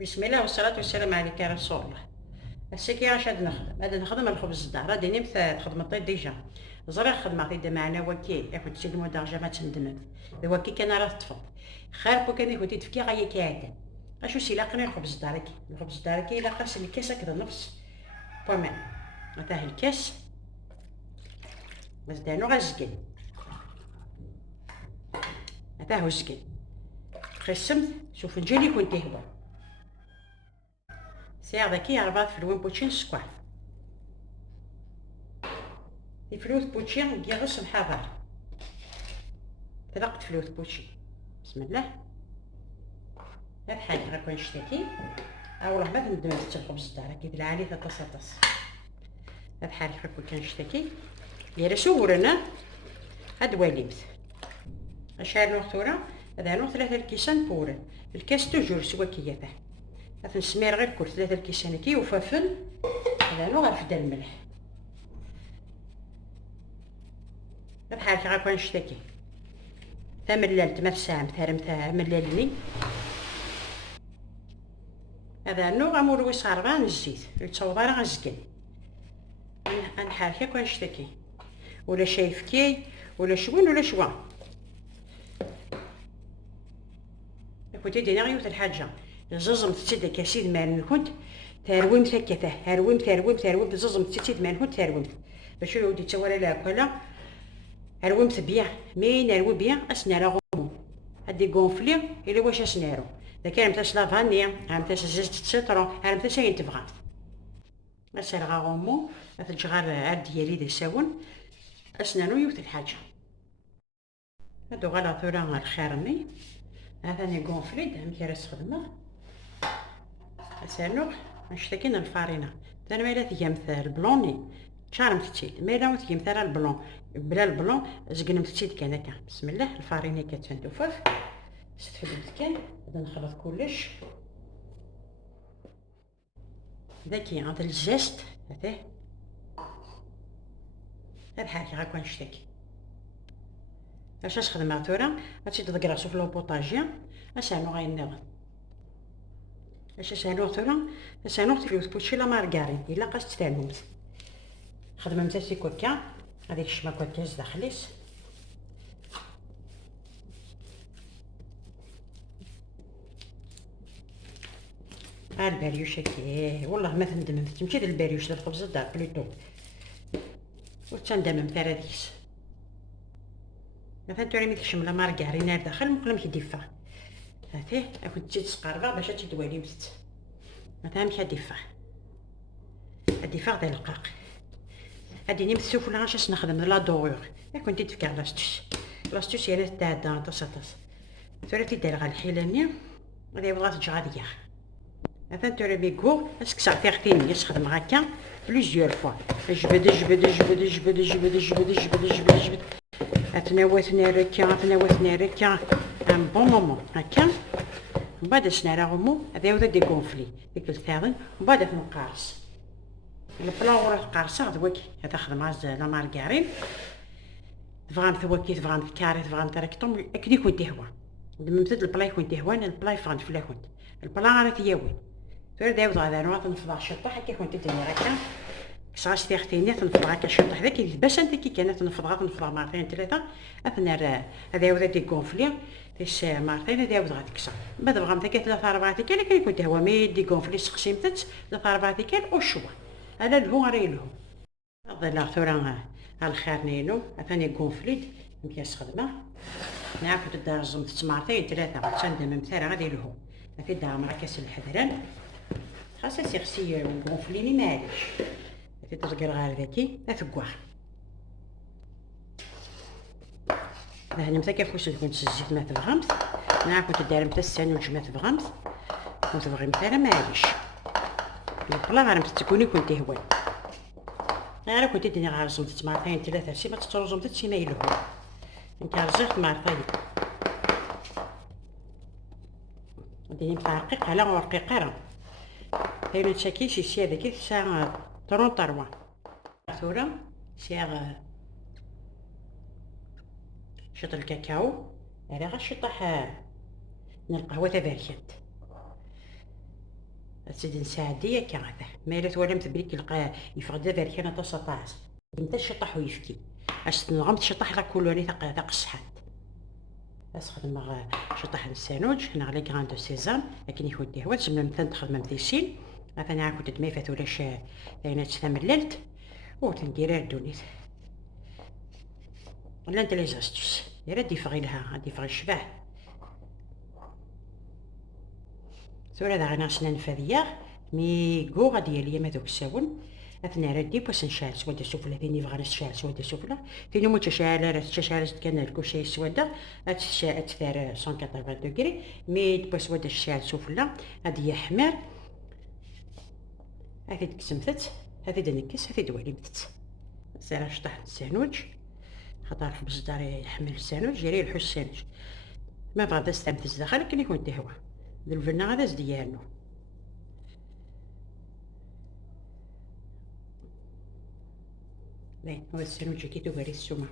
بسم الله والصلاة والسلام عليك يا رسول الله. السكي راش هاد نخدم الخبز الدار هادي نمت خدمت ديجا زرا خدمة غيدا معنا وكي كنت سيد مدرجة ما تندمت وكي كان راه تطفى خير كون كان يكون تفكي غايا كاعدا اشو سيلاقني الخبز الداركي الخبز الداركي الا قاس الكاس هكذا نفس بومان هذا الكاس مزدانو غازكن هذا هو الزكن خصمت شوف نجي كنت هو ساعة ذاكي عرفات في الوين بوتشين سكوار الفلوس بوتشين كيغص محاضر تلقت فلوس بوتشي بسم الله هاد حاجة غا كون نشتكي والله ما ندمت الخبز الدار كي بالعالي تطس هاد حاجة غا كون كنشتكي دايرة سورنا هاد واليمت اشار نوختورا هذا نوخ 3 الكيسان بورن الكاس توجور سوا كيافه هاد نسمير غير كل 3 الكيسان كي وفافن هذا نوع غرفدا الملح هاد حاجة غا كون نشتكي تمللت ما تساهم تهرمتها مللني هذا النوع امور ويصاربان الزيت يتصوض راه غزكن نحركها كون نشتكي ولا شايف كي ولا شوين ولا شوا كنت دينا غيوت الحاجه ززم تسد كاسيد مال كنت ترويم سكته هرويم ززم تسد مال كنت ترويم باش يودي تصور لا كلا هرويم بيان مين هروي بيان اسنا لا غومو هادي غونفلي الى واش اسنارو اذا كان متاش لافانيا متاش زيت السيترون متاش اين تبغى مسالغا غومو تجغر عاد ديالي دي ساون اسنانو يوت الحاجه هادو غالا ثورا الخيرني هذا ني غونفليد هم كيراس خدمه اسانو نشتكينا الفارينه انا مالا تيامث البلوني شارم تتشيد مالا تيامث البلون بلا البلون زقنم تتشيد كان هكا بسم الله الفارينه كتندوفف ستفدت كان بدا نخلط كلش ذاكي عند الجست هذا هاد حاجه غا كون نشتكي اش خدمه ثورا هادشي تدق راسو في لوبوطاجيا اسانو غاينض اش سانو ثورا سانو تفيوت بوتشي لا مارغارين الا قاست تانوت خدمه متاسي كوكا هذيك الشما كوكا داخليس البريوش هكيه والله ما تندمم تمشي للبريوش للخبز الدار بلوتو وتندمم تاع هاديكس مثلا توري ميك الشمله مارغارين داخل مقلم كيديفا هاتيه كنت تجي تسقربا باش تدوالي مست مثلا مشى ديفا الدفاع ديال الرقاق هادي نيم السفله غاش نخدم لا دورور كنت تفكر لاستوس هي تاع دا طاس ثورتي داير غا الحيلاني غادي بغات تجغاديا مثلا توري بيكو اسك ساعتين يخدم هكا بليزيور فوا جبد اتناوثنا ركا ان بون مومون هكا من بعد شنو غمو هذا هو دي كونفلي ديك الثاغن من بعد نقارص البلا ورا القارصه دوك هذا خدمه لا مارغارين فغان ثوكي فغان كاري فغان تركتم اكدي كنت هوا دممت البلا يكون تهوان البلا فغان فلا كنت البلا راه تياوي تور داوز غادا نوض نفضع الشطح كي كنت تدير هكا كساش تيختيني تنفض هكا الشطح ذاك باش انت كي كانت نفضها مرتين ثلاثه اثنا هذا هو دي كونفلي تيش مرتين هذا هو غاتكسر بعد بغا متى ثلاثه اربعه كان كنت هو مي دي كونفلي سقسيمتت ثلاثه اربعه كان وشوا على الهو راه له هذا ثورا الخير نينو ثاني كونفليت مكياس خدمه انا كنت دارزم مرتين ثلاثه تندم مثلا غادي له في دار مع كاس الحذران خاصها سيغسي كونفليني معليش في ترقر غير ذاكي ثقوح هنا متى كيفاش كنت الزيت ما تبغمت انا كنت داير متى الساندويتش ما تبغمت كنت بغي مثلا معليش البلا غير تكوني كنت هوان انا كنت ديني غير زمت مرتين ثلاثه شي ما تتروزمت شي ما يلهو انت رزقت مرتين ديني مترقيق على ورقيقه راه كاين تشاكي شي هذيك ساعه 33 ثورة ساغ شط الكاكاو على غا شطح من القهوه تباركت تزيد نساعدي كي هذا ما الا تولمت بريك يلقى يفقد ذلك انا تصطاس انت الشطح ويفكي اش تنغمت شطح لا كولوني تاق الصحات خدمة شطح السانوج هنا على كران دو سيزام لكن يخدي هو تجمع مثلا تخدم متيسين مثلا كنت تمي فاتولاش لينا تستمللت وتندير الدونيت ولا انت لي زاستوس يا ردي فغي لها غادي فغي الشبع ثورة ذا غنا سنان فذية مي كو غادي ليا ما دوك الساون اثنا ردي باش نشعل سودا سفلى ثاني بغا نشعل سودا سفلى ثاني مو تشعل تشعل كان الكوشي سودا تشعل تثار 180 دوغري مي باش سودا الشعل سفلى هادي حمار هادي تكسمتت هادي دنكس هادي دواليمتت سير شطح السانوج خاطر الخبز داري يحمل السانوج يري الحوش السانوج ما بغا تستعمل الزخر لكن يكون تهوى ذو الفنا هذا زديانو باين هو السانوج كي تباري السومه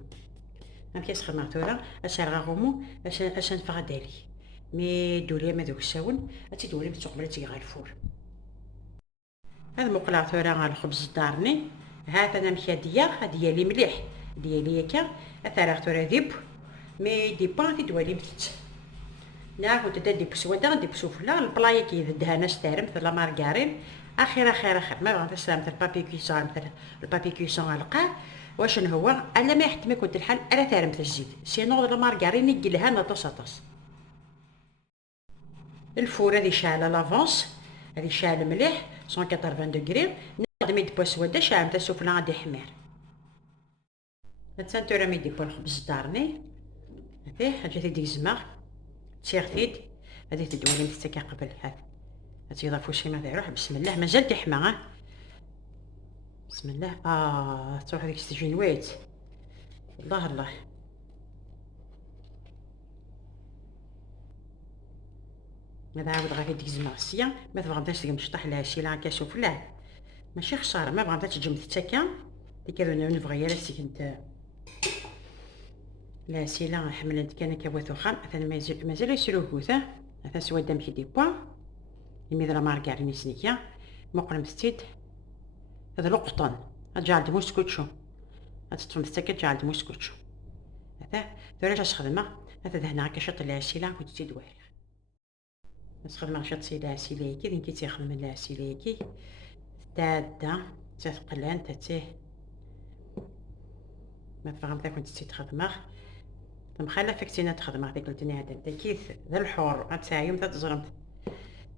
ما كاس خماطوره اش راه غومو اش نفغ دالي مي دولي ما دوك الساون هاتي دولي بتسوق بلاتي غا الفور هذا مقلاطوره على الخبز دارني هذا انا مشاديه هادي لي مليح ديالي هكا اثرغتوره ديب مي دي با في دوالي بتت ناخد تدي بسوده ندي بسفله البلايه كي الدهانه ستارم مثل لا مارغارين اخر ما بغيت نسلم البابي كيسون مثل البابي كيسون القاع واش هو الا ما يحتمي كنت الحال الا ثارم في الزيت سينو لا مارغارين يقلها نطوس الفور هذه شاعله لافونس هذه شاعله مليح 180 دوغري نخدم دي بسوده شاعله تاع السفله غادي حمار نتسنتو ميدي بو الخبز دارني هذه حاجه ديك الزمار تيغتيد هذه تدوالي متسكا قبل هاتي ضافو شي ما يروح بسم الله مازال تحمى بسم الله تروح هذيك السجينويت الله هذا عاود غادي ديك الزمارسيه ما تبغاش تقم تشطح لها شي لا كاشوف لا ماشي خساره ما بغاتش تجم تتكا ديك نبغي لا سكنت لا سيلا حملت كان كواتو خام مثلا مازال يسلوه كوثا مثلا سواد مشي دي بوا يميد لا مارغارين سنيكيا مقلم ستيد هذا لقطن جعلت موسكوتشو هتطفم ستكت جعلت موسكوتشو هذا ثلاث اش خدمه هذا هنا كشط لها سيلا كنت تزيد واحد بس خدمه شط سيلا سيلاكي دين كي تخدم لها سيلاكي تادا تثقلان تاتيه ما فهمت كنت تخدمه مخالفك تينا تخدم هذيك قلتني هذا انت كيف ذا الحور تاعي متى تزرمت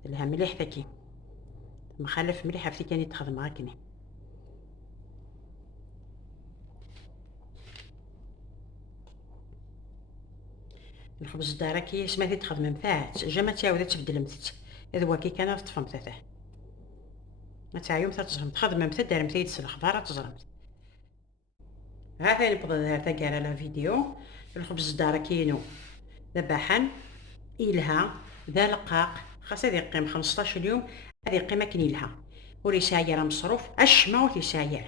لها مليح تاكي مخالف مليح عرفتي كاني تخدم هاكني الخبز داركي سمعتي تخدم مفات جا ما تعاود تبدل متت اذا هو كي كان طفمت هذا ما تاعي متى تزرمت تخدم متى دار متى يتسل الخضار تزرمت هذا نبغى هذا كاع لا فيديو الخبز داركينو ذبحن إلها ذا لقاق خاص هذه قيم 15 يوم هذه قيمة كنيلها ولي سايرة مصروف أشما ولي سايرة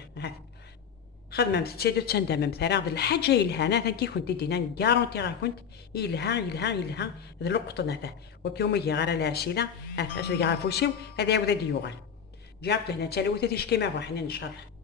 خدمة متسيدو تندم مثلا هذا الحاجة إلها أنا كي كنت دينا كارونتي راه كنت إلها ذا لقطة هذا وكيوم يجي غير الأسئلة اش اللي عارفوسيو هذا عاود ديوغال جابت هنا تلوثة تيش كيما روحنا إن شاء الله.